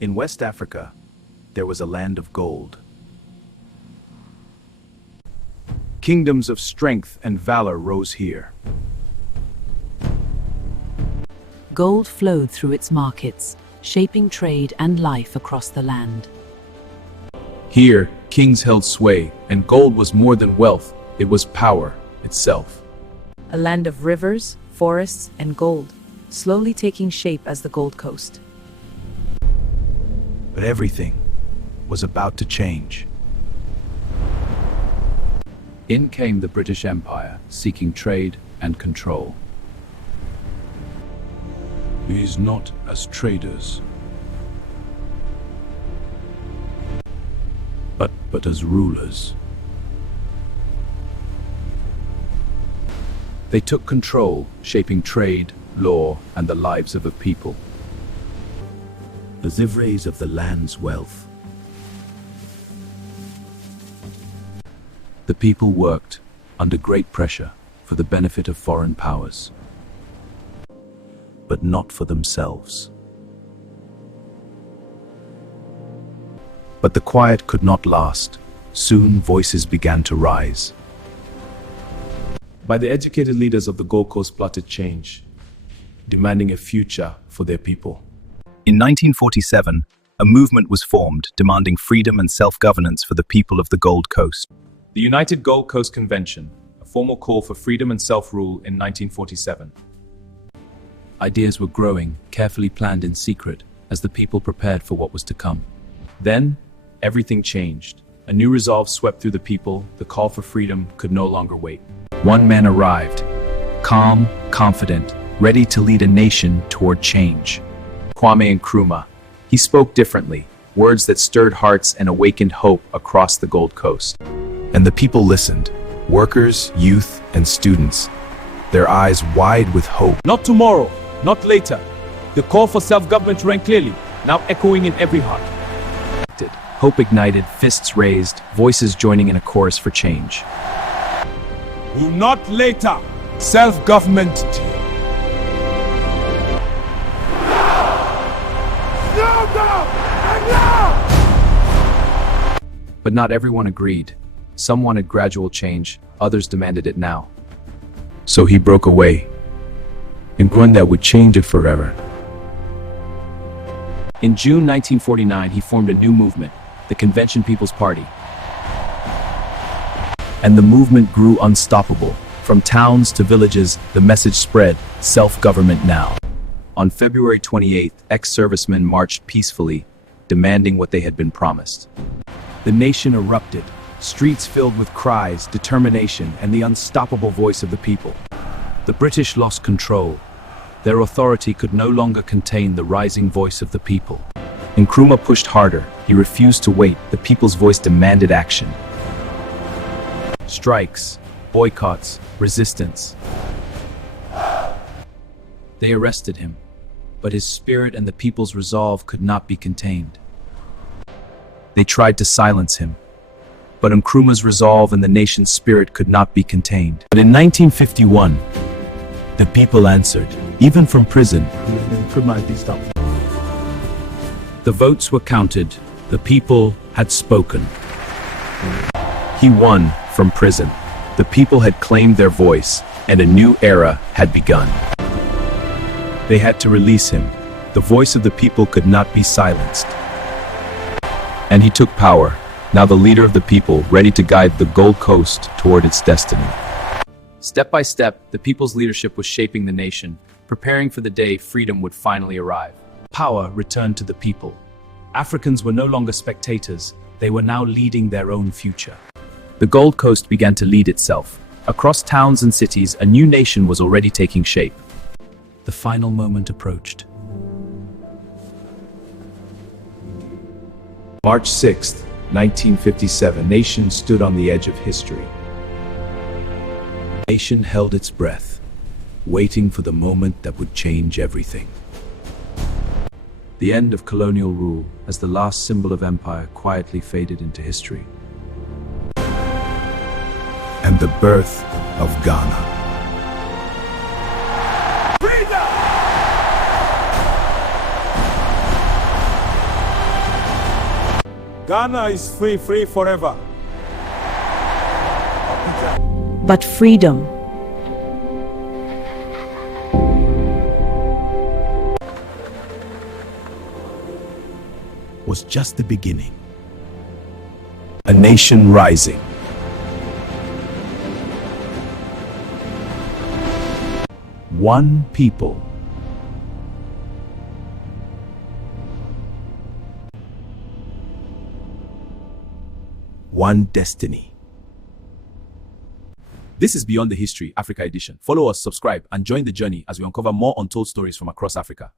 In West Africa, there was a land of gold. Kingdoms of strength and valor rose here. Gold flowed through its markets, shaping trade and life across the land. Here, kings held sway, and gold was more than wealth, it was power itself. A land of rivers, forests, and gold, slowly taking shape as the Gold Coast. But everything was about to change. In came the British Empire, seeking trade and control. These not as traders, but as rulers. They took control, shaping trade, law, and the lives of a people. The zivrays of the land's wealth. The people worked, under great pressure, for the benefit of foreign powers. But not for themselves. But the quiet could not last. Soon voices began to rise. By the educated leaders of the Gold Coast plotted change, demanding a future for their people. In 1947, a movement was formed demanding freedom and self-governance for the people of the Gold Coast. The United Gold Coast Convention, a formal call for freedom and self-rule in 1947. Ideas were growing, carefully planned in secret, as the people prepared for what was to come. Then, everything changed. A new resolve swept through the people. The call for freedom could no longer wait. One man arrived, calm, confident, ready to lead a nation toward change. Kwame Nkrumah. He spoke differently, words that stirred hearts and awakened hope across the Gold Coast. And the people listened, workers, youth, and students, their eyes wide with hope. Not tomorrow, not later. The call for self-government rang clearly, now echoing in every heart. Hope ignited, fists raised, voices joining in a chorus for change. Will not later, self-government. But not everyone agreed. Some wanted gradual change, others demanded it now. So he broke away, and one that would change it forever. In June 1949, he formed a new movement, the Convention People's Party. And the movement grew unstoppable. From towns to villages, the message spread, self-government now. On February 28th, ex-servicemen marched peacefully, demanding what they had been promised. The nation erupted, streets filled with cries, determination, and the unstoppable voice of the people. The British lost control. Their authority could no longer contain the rising voice of the people. Nkrumah pushed harder. He refused to wait. The people's voice demanded action. Strikes, boycotts, resistance. They arrested him, but his spirit and the people's resolve could not be contained. They tried to silence him, but Nkrumah's resolve and the nation's spirit could not be contained. But in 1951, the people answered, even from prison. The votes were counted. The people had spoken. He won from prison. The people had claimed their voice, and a new era had begun. They had to release him. The voice of the people could not be silenced. And he took power, now the leader of the people, ready to guide the Gold Coast toward its destiny. Step by step, the people's leadership was shaping the nation, preparing for the day freedom would finally arrive. Power returned to the people. Africans were no longer spectators, they were now leading their own future. The Gold Coast began to lead itself. Across towns and cities, a new nation was already taking shape. The final moment approached. March 6th, 1957, nation stood on the edge of history. The nation held its breath, waiting for the moment that would change everything. The end of colonial rule, as the last symbol of empire, quietly faded into history. And the birth of Ghana. Ghana is free forever. But freedom was just the beginning. A nation rising. One people. One destiny. This is Beyond the History, Africa Edition. Follow us, subscribe, and join the journey as we uncover more untold stories from across Africa.